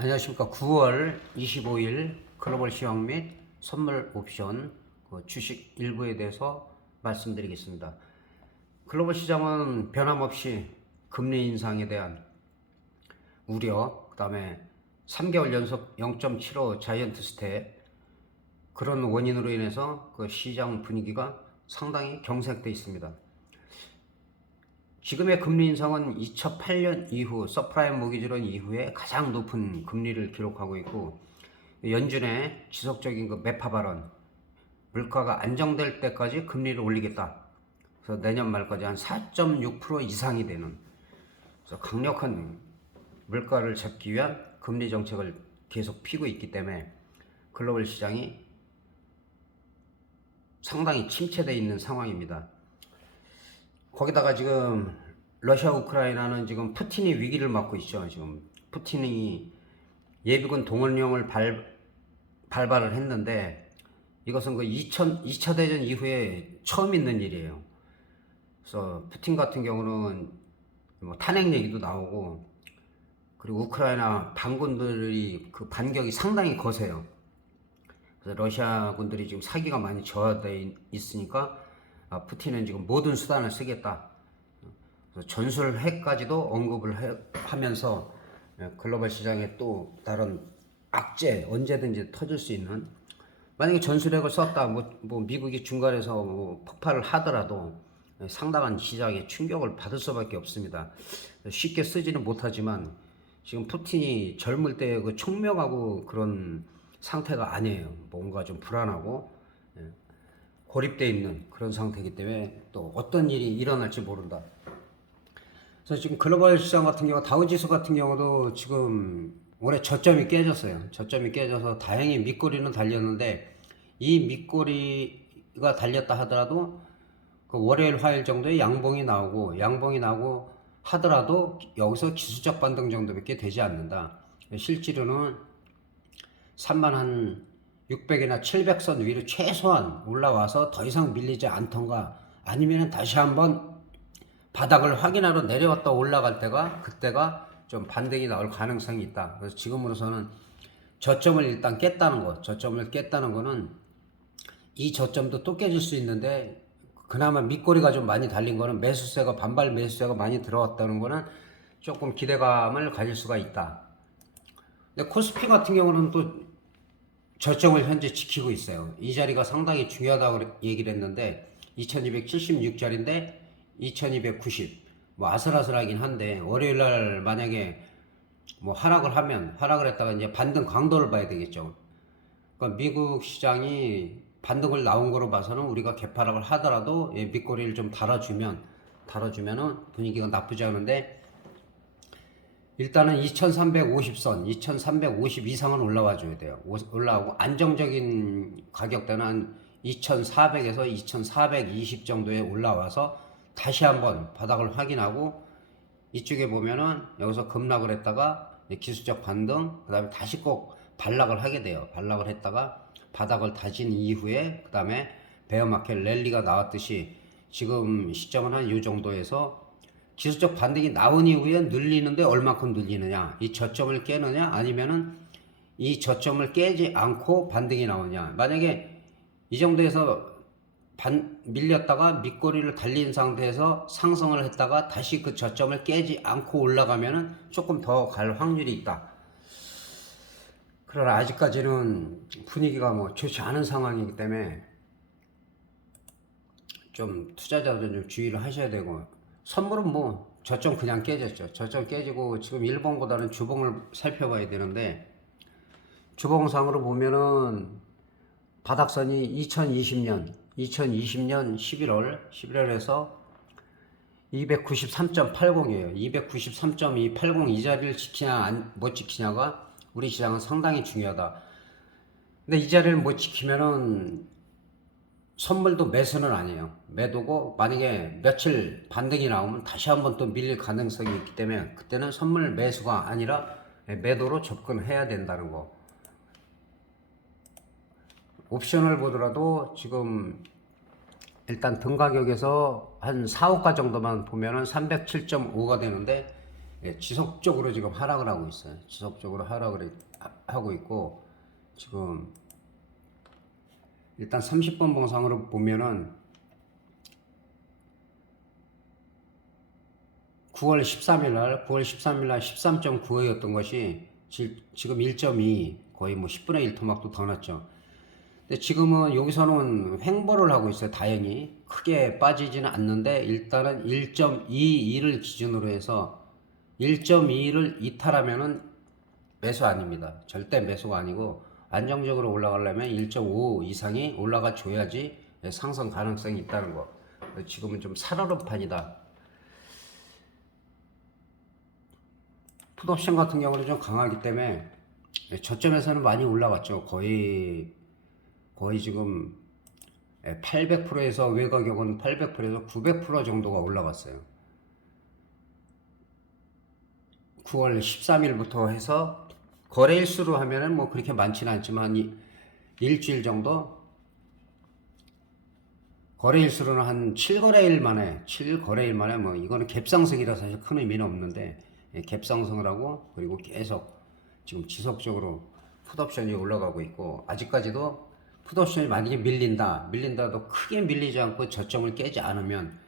안녕하십니까. 9월 25일 글로벌 시황 및 선물 옵션 주식 일부에 대해서 말씀드리겠습니다. 글로벌 시장은 변함없이 금리 인상에 대한 우려, 그 다음에 3개월 연속 0.75 자이언트 스텝, 그런 원인으로 인해서 그 시장 분위기가 상당히 경색되어 있습니다. 지금의 금리 인상은 2008년 이후 서프라임 모기지론 이후에 가장 높은 금리를 기록하고 있고, 연준의 지속적인 그 매파 발언, 물가가 안정될 때까지 금리를 올리겠다. 그래서 내년 말까지 한 4.6% 이상이 되는, 그래서 강력한 물가를 잡기 위한 금리 정책을 계속 피고 있기 때문에 글로벌 시장이 상당히 침체되어 있는 상황입니다. 거기다가 지금 러시아 우크라이나는 지금 푸틴이 위기를 맞고 있죠. 지금 푸틴이 예비군 동원령을 발발을 했는데, 이것은 그 2차 대전 이후에 처음 있는 일이에요. 그래서 푸틴 같은 경우는 뭐 탄핵 얘기도 나오고, 그리고 우크라이나 반군들이 그 반격이 상당히 거세요. 그래서 러시아 군들이 지금 사기가 많이 저하되어 있으니까 푸틴은 지금 모든 수단을 쓰겠다. 전술핵까지도 언급을 하면서 글로벌 시장에 또 다른 악재 언제든지 터질 수 있는, 만약에 전술핵을 썼다 뭐 미국이 중간에서 뭐 폭발을 하더라도 상당한 시장에 충격을 받을 수밖에 없습니다. 쉽게 쓰지는 못하지만 지금 푸틴이 젊을 때 그 총명하고 그런 상태가 아니에요. 뭔가 좀 불안하고 고립되어 있는 그런 상태이기 때문에 또 어떤 일이 일어날지 모른다. 그래서 지금 글로벌 시장 같은 경우 다우지수 같은 경우도 지금 올해 저점이 깨졌어요. 저점이 깨져서 다행히 밑거리는 달렸는데, 이 밑거리가 달렸다 하더라도 그 월요일 화요일 정도에 양봉이 나오고 하더라도 여기서 기술적 반등 정도밖에 되지 않는다. 실제로는 3만 한 600이나 700선 위로 최소한 올라와서 더 이상 밀리지 않던가, 아니면 다시 한번 바닥을 확인하러 내려왔다 올라갈 때가, 그때가 좀 반등이 나올 가능성이 있다. 그래서 지금으로서는 저점을 일단 깼다는 거, 저점을 깼다는 거는 이 저점도 또 깨질 수 있는데, 그나마 밑꼬리가 좀 많이 달린 거는 매수세가, 반발 매수세가 많이 들어왔다는 거는 조금 기대감을 가질 수가 있다. 근데 코스피 같은 경우는 또 저점을 현재 지키고 있어요. 이 자리가 상당히 중요하다고 얘기를 했는데, 2276자리인데 2290, 뭐 아슬아슬하긴 한데, 월요일날 만약에 뭐 하락을 했다가 이제 반등 강도를 봐야 되겠죠. 그러니까 미국 시장이 반등을 나온 거로 봐서는 우리가 개파락을 하더라도 밑꼬리를 좀 달아주면은 분위기가 나쁘지 않은데, 일단은 2350선, 2350 이상은 올라와 줘야 돼요. 올라오고 안정적인 가격대는 한 2400에서 2420 정도에 올라와서 다시 한번 바닥을 확인하고, 이쪽에 보면은 여기서 급락을 했다가 기술적 반등, 그 다음에 다시 꼭 반락을 하게 돼요. 반락을 했다가 바닥을 다진 이후에 그 다음에 베어마켓 랠리가 나왔듯이 지금 시점은 한 이 정도에서 기술적 반등이 나온 이후에 늘리는데 얼마큼 늘리느냐, 이 저점을 깨느냐 아니면은 이 저점을 깨지 않고 반등이 나오냐. 만약에 이 정도에서 밀렸다가 밑꼬리를 달린 상태에서 상승을 했다가 다시 그 저점을 깨지 않고 올라가면은 조금 더 갈 확률이 있다. 그러나 아직까지는 분위기가 뭐 좋지 않은 상황이기 때문에 좀 투자자들은 좀 주의를 하셔야 되고, 선물은 뭐 저점 그냥 깨졌죠. 저점 깨지고 지금 일봉보다는 주봉을 살펴봐야 되는데, 주봉상으로 보면은 바닥선이 2020년 11월에서 293.80이에요. 293.280 이 자리를 지키냐 못 지키냐가 우리 시장은 상당히 중요하다. 근데 이 자리를 못 지키면은 선물도 매수는 아니에요. 매도고, 만약에 며칠 반등이 나오면 다시 한번 또 밀릴 가능성이 있기 때문에 그때는 선물 매수가 아니라 매도로 접근해야 된다는 거. 옵션을 보더라도 지금 일단 등 가격에서 한 4호가 정도만 보면은 307.5가 되는데, 예, 지속적으로 지금 하락을 하고 있어요. 지속적으로 하락을 하고 있고 지금 일단 30분 봉상으로 보면은 9월 13일 날 13.95였던 것이 지금 1.2 거의 뭐 10분의 1 토막도 더 났죠. 근데 지금은 여기서는 횡보를 하고 있어요. 다행히 크게 빠지지는 않는데 일단은 1.22를 기준으로 해서 1.2를 이탈하면은 매수 아닙니다. 절대 매수가 아니고 안정적으로 올라가려면 1.5 이상이 올라가 줘야지 상승 가능성이 있다는 거. 지금은 좀 살얼음 판이다. 풋옵션 같은 경우는 좀 강하기 때문에 저점에서는 많이 올라갔죠. 거의 지금 800%에서 외가격은 800%에서 900% 정도가 올라갔어요. 9월 13일부터 해서 거래일수로 하면은 뭐 그렇게 많지는 않지만 일주일 정도 거래일수로는 한 7거래일 만에 뭐 이거는 갭상승이라 사실 큰 의미는 없는데 갭상승을 하고 그리고 계속 지금 지속적으로 풋옵션이 올라가고 있고 아직까지도 풋옵션이 만약에 밀린다도 크게 밀리지 않고 저점을 깨지 않으면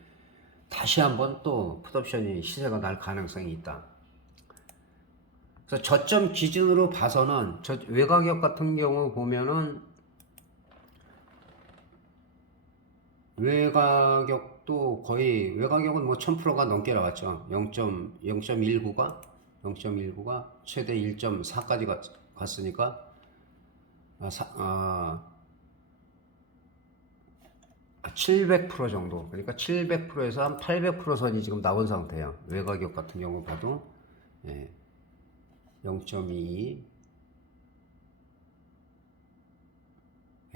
다시 한번 또 풋옵션이 시세가 날 가능성이 있다. 그래서 저점 기준으로 봐서는 외가격 같은 경우 보면은 외가격도 거의 외가격은 뭐 1000%가 넘게 나왔죠. 0.19가 최대 1.4까지 갔으니까 700% 정도. 그러니까 700%에서 한 800% 선이 지금 나온 상태예요. 외가격 같은 경우 봐도 0.22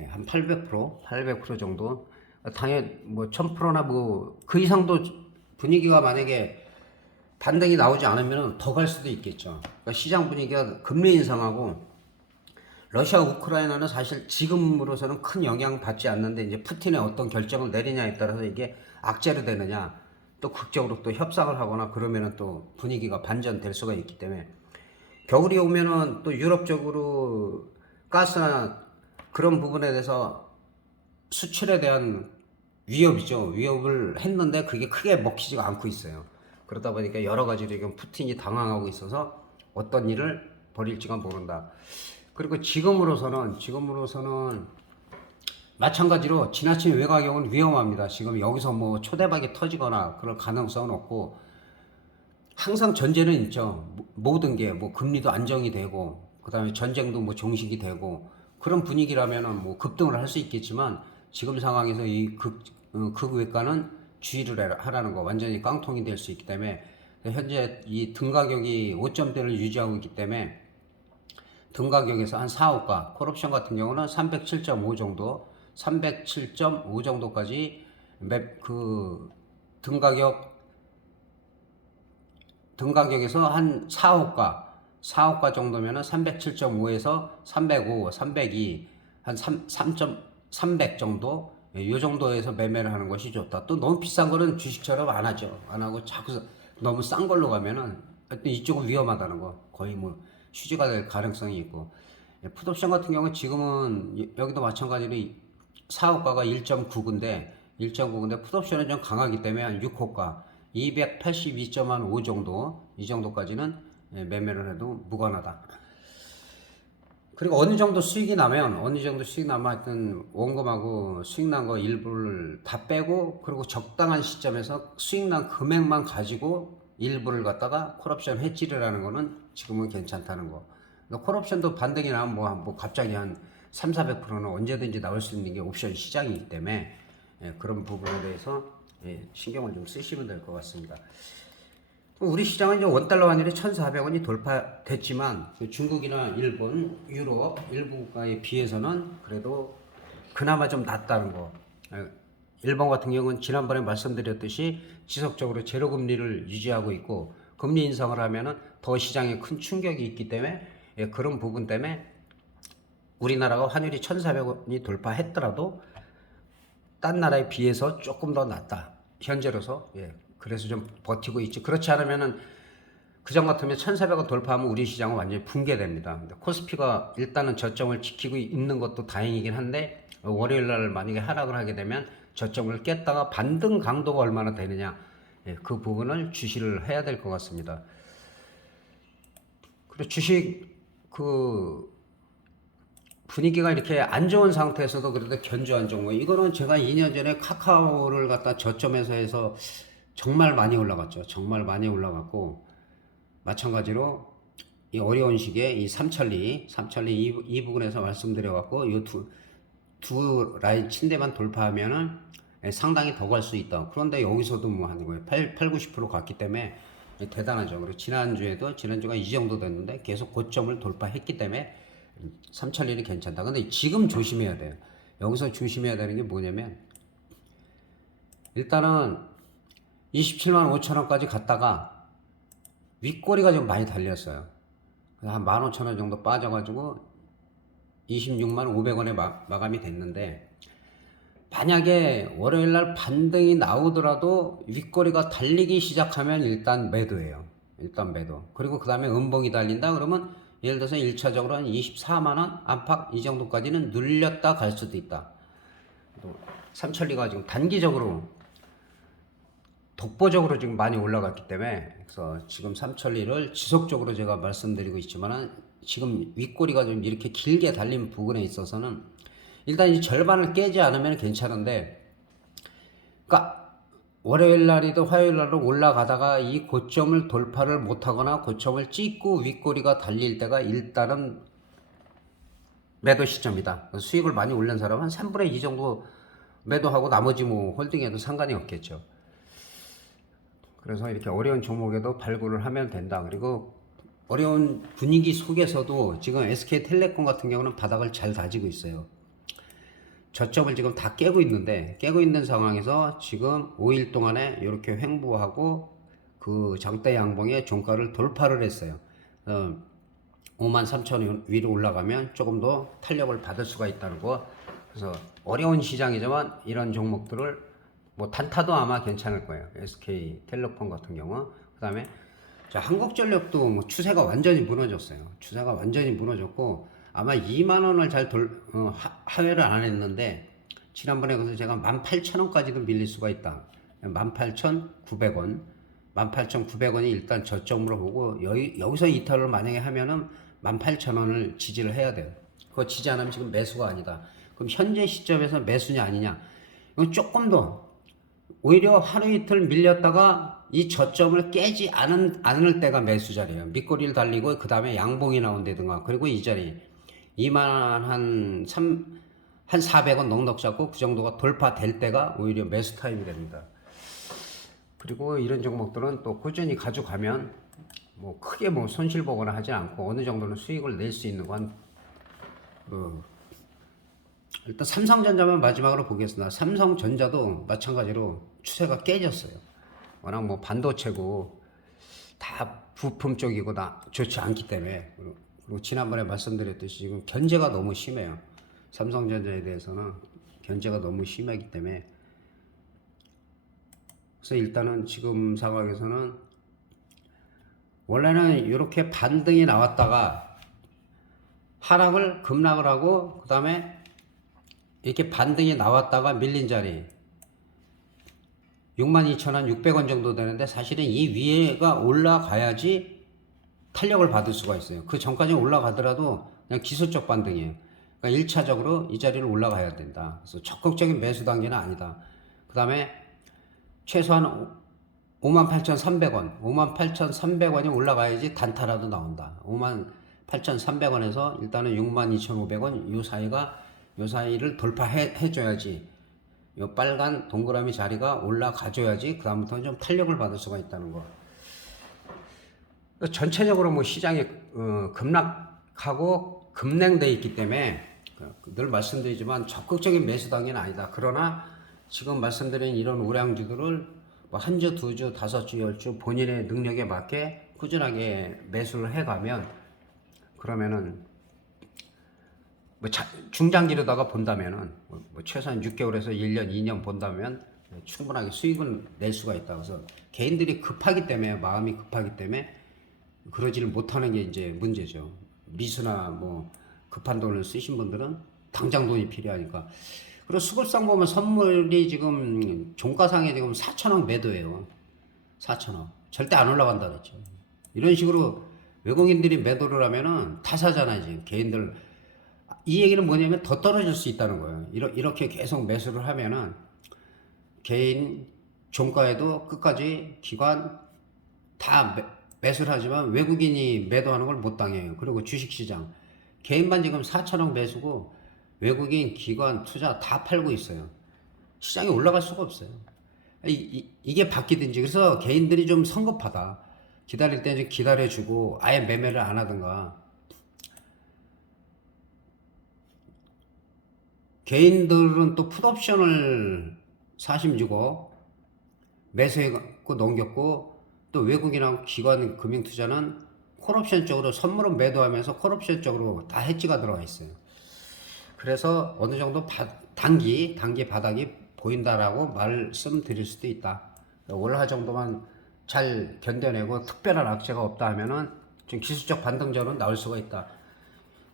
한 800% 정도. 당연 뭐 1000%나 뭐 그 이상도 분위기가 만약에 반등이 나오지 않으면 더 갈 수도 있겠죠. 그러니까 시장 분위기가 금리 인상하고 러시아 우크라이나는 사실 지금으로서는 큰 영향 받지 않는데 이제 푸틴의 어떤 결정을 내리냐에 따라서 이게 악재로 되느냐 또 극적으로 또 협상을 하거나 그러면은 또 분위기가 반전될 수가 있기 때문에 겨울이 오면은 또 유럽 쪽으로 가스나 그런 부분에 대해서 수출에 대한 위협을 했는데 그게 크게 먹히지가 않고 있어요. 그러다 보니까 여러 가지로 지금 푸틴이 당황하고 있어서 어떤 일을 벌일지가 모른다. 그리고 지금으로서는 마찬가지로 지나친 외곽형은 위험합니다. 지금 여기서 뭐 초대박이 터지거나 그럴 가능성은 없고 항상 전제는 있죠. 모든 게 뭐 금리도 안정이 되고 그다음에 전쟁도 뭐 종식이 되고 그런 분위기라면은 뭐 급등을 할 수 있겠지만 지금 상황에서 이 극외과는 주의를 하라는 거 완전히 깡통이 될 수 있기 때문에 현재 이 등가격이 5점대를 유지하고 있기 때문에 등가격에서 한 4호가 콜옵션 같은 경우는 307.5 정도 307.5 정도까지 그 등가격에서 한 4호가 정도면은 307.5에서 305, 302, 한 300 정도 이 정도에서 매매를 하는 것이 좋다. 또 너무 비싼 거는 주식처럼 안 하죠. 안 하고 자꾸 너무 싼 걸로 가면은 이쪽은 위험하다는 거. 거의 뭐 휴지가 될 가능성이 있고. 풋옵션 같은 경우는 지금은 여기도 마찬가지로 4호가가 1.9인데 1.9인데 풋옵션은 좀 강하기 때문에 한 6호가 282.5 정도 이 정도까지는 매매를 해도 무관하다. 그리고 어느 정도 수익이 나면 하여튼 원금하고 수익 난 거 일부를 다 빼고 그리고 적당한 시점에서 수익 난 금액만 가지고 일부를 갖다가 콜옵션 해지를 하는 거는 지금은 괜찮다는 거. 콜옵션도 반등이 나면 뭐 갑자기 한 3,400%는 언제든지 나올 수 있는 게 옵션 시장이기 때문에 그런 부분에 대해서 신경을 좀 쓰시면 될 것 같습니다. 우리 시장은 이제 원달러 환율이 1,400원이 돌파됐지만 중국이나 일본, 유럽 일부 국가에 비해서는 그래도 그나마 좀 낫다는 거. 일본 같은 경우는 지난번에 말씀드렸듯이 지속적으로 제로 금리를 유지하고 있고 금리 인상을 하면은 더 시장에 큰 충격이 있기 때문에 그런 부분 때문에 우리나라가 환율이 1,400원이 돌파했더라도 딴 나라에 비해서 조금 더 낫다. 현재로서 그래서 좀 버티고 있지. 그렇지 않으면은 그전 같으면 1,400원 돌파하면 우리 시장은 완전히 붕괴됩니다. 근데 코스피가 일단은 저점을 지키고 있는 것도 다행이긴 한데 월요일 날 만약에 하락을 하게 되면 저점을 깼다가 반등 강도가 얼마나 되느냐, 예, 그 부분을 주시를 해야 될 것 같습니다. 그리고 주식 그 분위기가 이렇게 안 좋은 상태에서도 그래도 견조한 종목, 이거는 제가 2년 전에 카카오를 갖다 저점에서 해서 정말 많이 올라갔죠. 정말 많이 올라갔고, 마찬가지로 이 어려운 시기에 이 삼천리 이 부분에서 말씀드려갖고 이 두 라인 침대만 돌파하면은 상당히 더 갈 수 있다. 그런데 여기서도 뭐 하는 거예요. 90% 갔기 때문에 대단하죠. 그리고 지난주가 이 정도 됐는데 계속 고점을 돌파했기 때문에 삼천리는 괜찮다. 근데 지금 조심해야 돼요. 여기서 조심해야 되는 게 뭐냐면, 일단은 27만 5천 원까지 갔다가 윗꼬리가 좀 많이 달렸어요. 한 15,000원 정도 빠져가지고 26만 500원에 마감이 됐는데, 만약에 월요일날 반등이 나오더라도 윗꼬리가 달리기 시작하면 일단 매도예요. 일단 매도. 그리고 그 다음에 음봉이 달린다 그러면 예를 들어서 1차적으로 한 24만원 안팎 이 정도까지는 눌렸다 갈 수도 있다. 삼천리가 지금 단기적으로 독보적으로 지금 많이 올라갔기 때문에, 그래서 지금 삼천리를 지속적으로 제가 말씀드리고 있지만은 지금 윗꼬리가 좀 이렇게 길게 달린 부분에 있어서는 일단 이 절반을 깨지 않으면 괜찮은데, 그러니까 월요일 날이든 화요일 날로 올라가다가 이 고점을 돌파를 못하거나 고점을 찍고 윗꼬리가 달릴 때가 일단은 매도 시점이다. 수익을 많이 올린 사람은 한 3분의 2 정도 매도하고 나머지 뭐 홀딩해도 상관이 없겠죠. 그래서 이렇게 어려운 종목에도 발굴을 하면 된다. 그리고 어려운 분위기 속에서도 지금 SK텔레콤 같은 경우는 바닥을 잘 다지고 있어요. 저점을 지금 다 깨고 있는 상황에서 지금 5일 동안에 이렇게 횡보하고 그 장대 양봉의 종가를 돌파를 했어요. 53,000원 위로 올라가면 조금 더 탄력을 받을 수가 있다는 거. 그래서 어려운 시장이지만 이런 종목들을 뭐 단타도 아마 괜찮을 거예요. SK텔레콤 같은 경우. 그 다음에 한국전력도 뭐 추세가 완전히 무너졌어요. 추세가 완전히 무너졌고, 아마 2만 원을 잘 하회를 안 했는데, 지난번에 그래서 제가 18,000원까지도 밀릴 수가 있다. 18,900원. 18,900원이 일단 저점으로 보고, 여기서 이탈을 만약에 하면은 18,000원을 지지를 해야 돼요. 그거 지지 않으면 지금 매수가 아니다. 그럼 현재 시점에서 매수냐 아니냐? 이건 조금 더, 오히려 하루 이틀 밀렸다가 이 저점을 깨지 않을 때가 매수 자리예요. 밑꼬리를 달리고 그 다음에 양봉이 나온다든가, 그리고 이 자리 2만 한 400원 넉넉 잡고 그 정도가 돌파될 때가 오히려 매수 타임이 됩니다. 그리고 이런 종목들은 또 꾸준히 가져가면 뭐 크게 뭐 손실 보거나 하지 않고 어느 정도는 수익을 낼 수 있는 건, 일단 삼성전자만 마지막으로 보겠습니다. 삼성전자도 마찬가지로 추세가 깨졌어요. 워낙 뭐 반도체고 다 부품 쪽이고 다 좋지 않기 때문에, 그리고 지난번에 말씀드렸듯이 지금 견제가 너무 심해요. 삼성전자에 대해서는 견제가 너무 심하기 때문에, 그래서 일단은 지금 상황에서는 원래는 이렇게 반등이 나왔다가 하락을 급락을 하고 그 다음에 이렇게 반등이 나왔다가 밀린 자리 62,600원 정도 되는데, 사실은 이 위에가 올라가야지 탄력을 받을 수가 있어요. 그 전까지 올라가더라도 그냥 기술적 반등이에요. 그러니까 1차적으로 이 자리를 올라가야 된다. 그래서 적극적인 매수 단계는 아니다. 그 다음에 최소한 58,300원, 58,300원이 올라가야지 단타라도 나온다. 58,300원에서 일단은 62,500원 요 사이를 돌파해줘야지, 요 빨간 동그라미 자리가 올라가줘야지 그 다음부터는 좀 탄력을 받을 수가 있다는 거. 전체적으로 뭐 시장이 급락하고 급냉돼 있기 때문에 늘 말씀드리지만 적극적인 매수 단계는 아니다. 그러나 지금 말씀드린 이런 우량주들을 뭐 한 주, 두 주, 다섯 주, 10주 본인의 능력에 맞게 꾸준하게 매수를 해가면, 그러면은 뭐 중장기로다가 본다면은 뭐 최소한 6개월에서 1년, 2년 본다면 충분하게 수익을 낼 수가 있다. 그래서 개인들이 급하기 때문에, 마음이 급하기 때문에 그러지를 못하는 게 이제 문제죠. 미수나 뭐 급한 돈을 쓰신 분들은 당장 돈이 필요하니까. 그리고 수급상 보면 선물이 지금 종가상에 지금 4천억 매도예요. 4천억. 절대 안 올라간다 그랬죠. 이런 식으로 외국인들이 매도를 하면은 다 사잖아요, 지금. 개인들. 이 얘기는 뭐냐면 더 떨어질 수 있다는 거예요. 이렇게 계속 매수를 하면은 개인 종가에도 끝까지 기관 다 매수를 하지만 외국인이 매도하는 걸 못 당해요. 그리고 주식시장. 개인만 지금 4천억 매수고 외국인, 기관, 투자 다 팔고 있어요. 시장이 올라갈 수가 없어요. 이게 바뀌든지. 그래서 개인들이 좀 성급하다. 기다릴 때 좀 기다려주고 아예 매매를 안 하든가. 개인들은 또 풋옵션을 사심 주고 매수해갖고 넘겼고, 또 외국인하고 기관 금융투자는 콜옵션 쪽으로 선물은 매도하면서 콜옵션 쪽으로 다 해지가 들어가 있어요. 그래서 어느 정도 단기 바닥이 보인다라고 말씀드릴 수도 있다. 월하 정도만 잘 견뎌내고 특별한 악재가 없다 하면은 좀 기술적 반등전은 나올 수가 있다.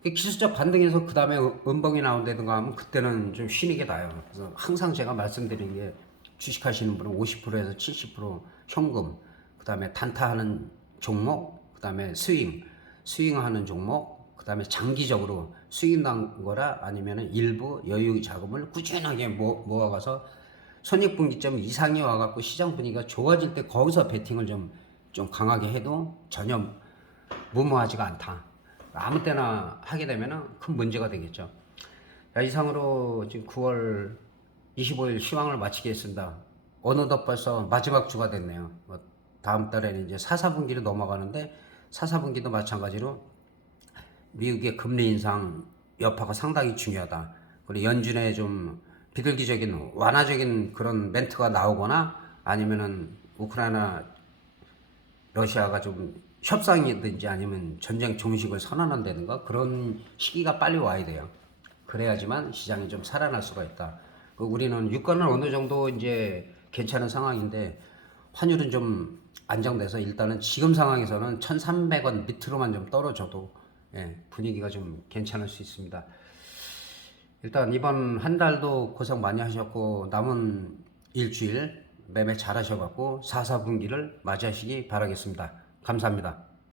기술적 반등에서 그 다음에 음봉이 나온다든가 하면 그때는 좀 쉬는 게 나아요. 그래서 항상 제가 말씀드리는 게 주식하시는 분은 50%에서 70% 현금, 그 다음에 단타하는 종목, 그 다음에 스윙하는 종목, 그 다음에 장기적으로 수익 난 거라 아니면 일부 여유 자금을 꾸준하게 모아가서 손익분기점 이상이 와갖고 시장 분위기가 좋아질 때 거기서 베팅을 좀 강하게 해도 전혀 무모하지가 않다. 아무 때나 하게 되면 큰 문제가 되겠죠. 이상으로 지금 9월 25일 시황을 마치겠습니다. 어느덧 벌써 마지막 주가 됐네요. 다음 달에는 이제 4분기로 넘어가는데 4분기도 마찬가지로 미국의 금리 인상 여파가 상당히 중요하다. 그리고 연준의 좀 비둘기적인 완화적인 그런 멘트가 나오거나 아니면은 우크라이나 러시아가 좀 협상이든지 아니면 전쟁 종식을 선언한다든가 그런 시기가 빨리 와야 돼요. 그래야지만 시장이 좀 살아날 수가 있다. 우리는 유가는 어느 정도 이제 괜찮은 상황인데 환율은 좀 안정돼서 일단은 지금 상황에서는 1,300원 밑으로만 좀 떨어져도 분위기가 좀 괜찮을 수 있습니다. 일단 이번 한 달도 고생 많이 하셨고 남은 일주일 매매 잘 하셔갖고 4분기를 맞이하시기 바라겠습니다. 감사합니다.